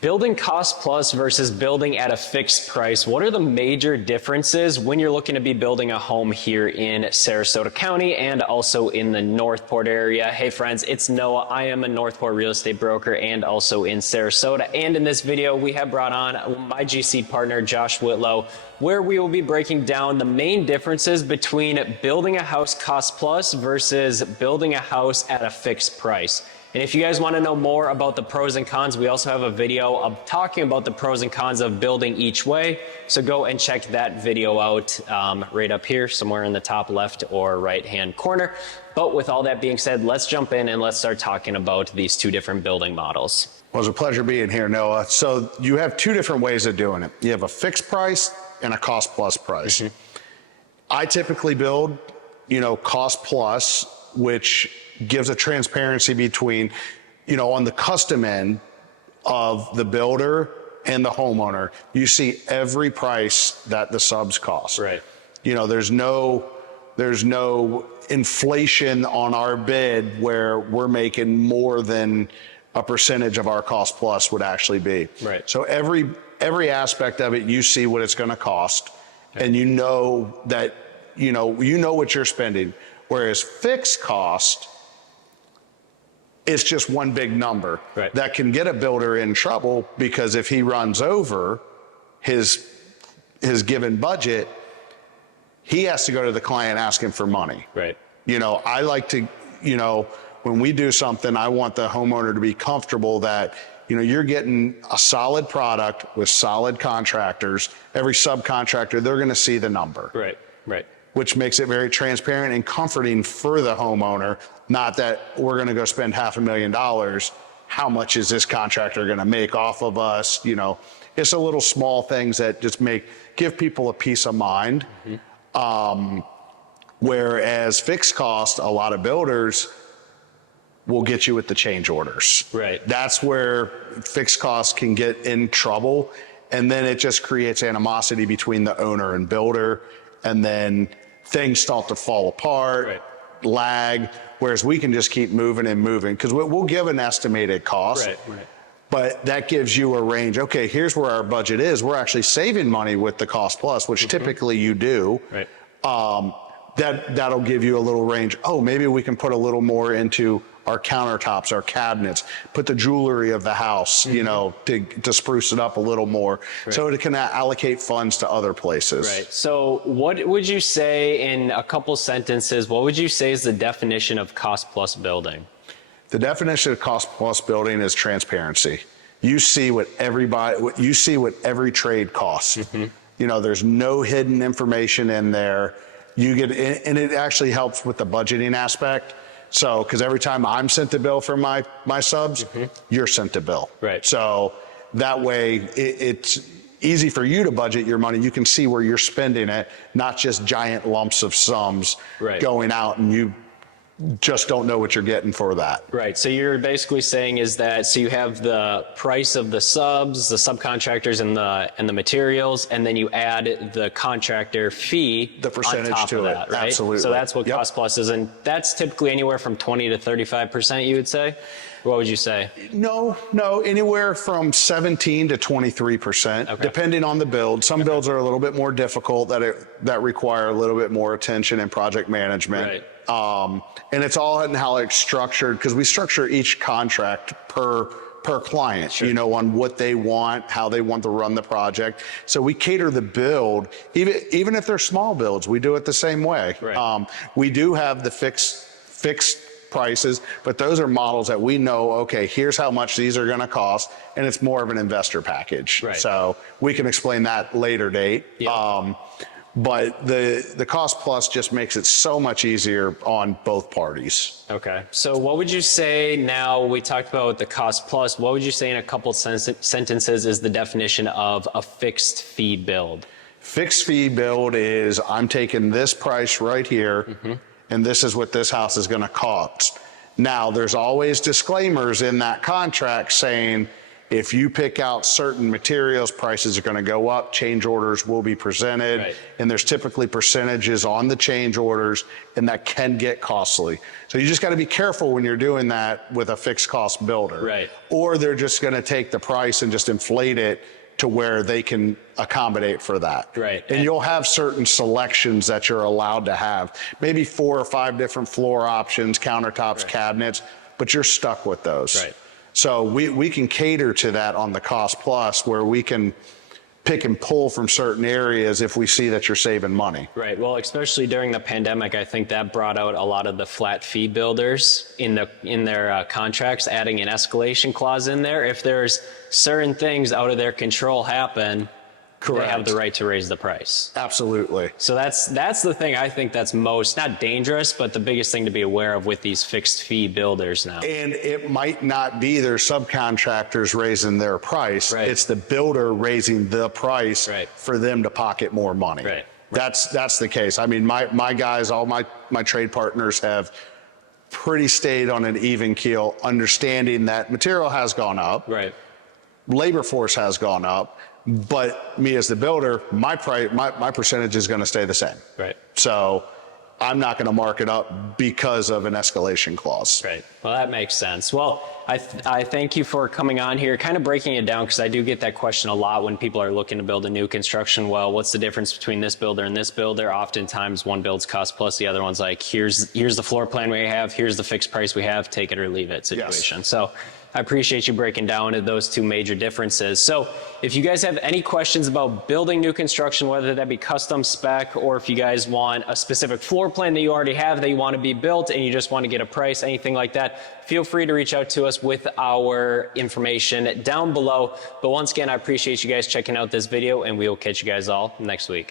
Building cost plus versus building at a fixed price. What are the major differences when you're looking to be building a home here in Sarasota County and also in the Northport area? Hey friends, it's Noah. I am a Northport real estate broker and also in Sarasota. And in this video, we have brought on my GC partner, Josh Whitlow, where we will be breaking down the main differences between building a house cost plus versus building a house at a fixed price. And if you guys want to know more about the pros and cons, we also have a video of talking about the pros and cons of building each way. So go and check that video out right up here, somewhere in the top left or right-hand corner. But with all that being said, let's jump in and let's start talking about these two different building models. Well, it's a pleasure being here, Noah. So you have two different ways of doing it. You have a fixed price and a cost plus price. I typically build, cost plus, which gives a transparency between, on the custom end of the builder and the homeowner, you see every price that the subs cost. Right. There's no inflation on our bid where we're making more than a percentage of our cost plus would actually be. Right. So every aspect of it, you see what it's going to cost, and you know that, you know what you're spending. Whereas fixed cost, it's just one big number that can get a builder in trouble, because if he runs over his given budget, he has to go to the client asking for money. Right. I like to, when we do something, I want the homeowner to be comfortable that, you're getting a solid product with solid contractors. Every subcontractor, they're going to see the number. Right. Right. Which makes it very transparent and comforting for the homeowner. Not that we're going to go spend $500,000. How much is this contractor going to make off of us? It's a little small things that just give people a peace of mind. Whereas fixed cost, a lot of builders will get you with the change orders. Right. That's where fixed costs can get in trouble. And then it just creates animosity between the owner and builder. And then things start to fall apart, lag, whereas we can just keep moving and moving, because we'll give an estimated cost, but that gives you a range. Okay, here's where our budget is. We're actually saving money with the cost plus, which typically you do. That'll give you a little range. Oh, maybe we can put a little more into our countertops, our cabinets, put the jewelry of the house, to spruce it up a little more. So it can allocate funds to other places. Right. So what would you say in a couple sentences, what would you say is the definition of cost plus building? The definition of cost plus building is transparency. You see what every trade costs. There's no hidden information in there. And it actually helps with the budgeting aspect. So, because every time I'm sent a bill for my subs, you're sent a bill. Right. So that way it's easy for you to budget your money. You can see where you're spending it, not just giant lumps of sums going out, and you just don't know what you're getting for that. Right. So you're basically saying is that, so you have the price of the subs, the subcontractors, and the materials, and then you add the contractor fee, the percentage on top to of it. that, right? Absolutely. So that's what cost plus is, and that's typically anywhere from 20 to 35%, you would say? What would you say? No, anywhere from 17 to 23%, depending on the build. Some builds are a little bit more difficult that require a little bit more attention and project management. And it's all in how it's structured, because we structure each contract per client, on what they want, how they want to run the project. So we cater the build, even if they're small builds, we do it the same way. We do have the fixed prices, but those are models that we know, okay, here's how much these are going to cost, and it's more of an investor package. So we can explain that later date. But the cost plus just makes it so much easier on both parties. Okay. So what would you say, now we talked about the cost plus, what would you say in a couple sentences is the definition of a fixed fee build? Fixed fee build is, I'm taking this price right here, and this is what this house is going to cost. Now, there's always disclaimers in that contract saying, If you pick out certain materials, prices are going to go up, change orders will be presented, Right. and there's typically percentages on the change orders, and that can get costly. So you just got to be careful when you're doing that with a fixed cost builder. Right. Or they're just going to take the price and just inflate it to where they can accommodate for that. Right. And you'll have certain selections that you're allowed to have, maybe 4 or 5 different floor options, countertops, Right. cabinets, but you're stuck with those. Right. So we can cater to that on the cost plus, where we can pick and pull from certain areas if we see that you're saving money. Right. Well, especially during the pandemic, I think that brought out a lot of the flat fee builders in their contracts, adding an escalation clause in there. If there's certain things out of their control happen, Correct. they have the right to raise the price. Absolutely. So that's the thing I think that's most, not dangerous, but the biggest thing to be aware of with these fixed fee builders now. And it might not be their subcontractors raising their price. Right. It's the builder raising the price Right. for them to pocket more money. Right. That's the case. I mean, my guys, all my trade partners have pretty stayed on an even keel, understanding that material has gone up. Right. Labor force has gone up, but me as the builder, my percentage is going to stay the same. Right. So I'm not going to mark it up because of an escalation clause. Right. Well, that makes sense. Well, I thank you for coming on here, kind of breaking it down, because I do get that question a lot when people are looking to build a new construction. Well, what's the difference between this builder and this builder? Oftentimes one builds cost plus, the other one's like, here's the floor plan we have, here's the fixed price we have, take it or leave it situation. Yes. So I appreciate you breaking down those two major differences. So if you guys have any questions about building new construction, whether that be custom spec, or if you guys want a specific floor plan that you already have that you want to be built and you just want to get a price, anything like that, feel free to reach out to us with our information down below. But once again, I appreciate you guys checking out this video, and we will catch you guys all next week.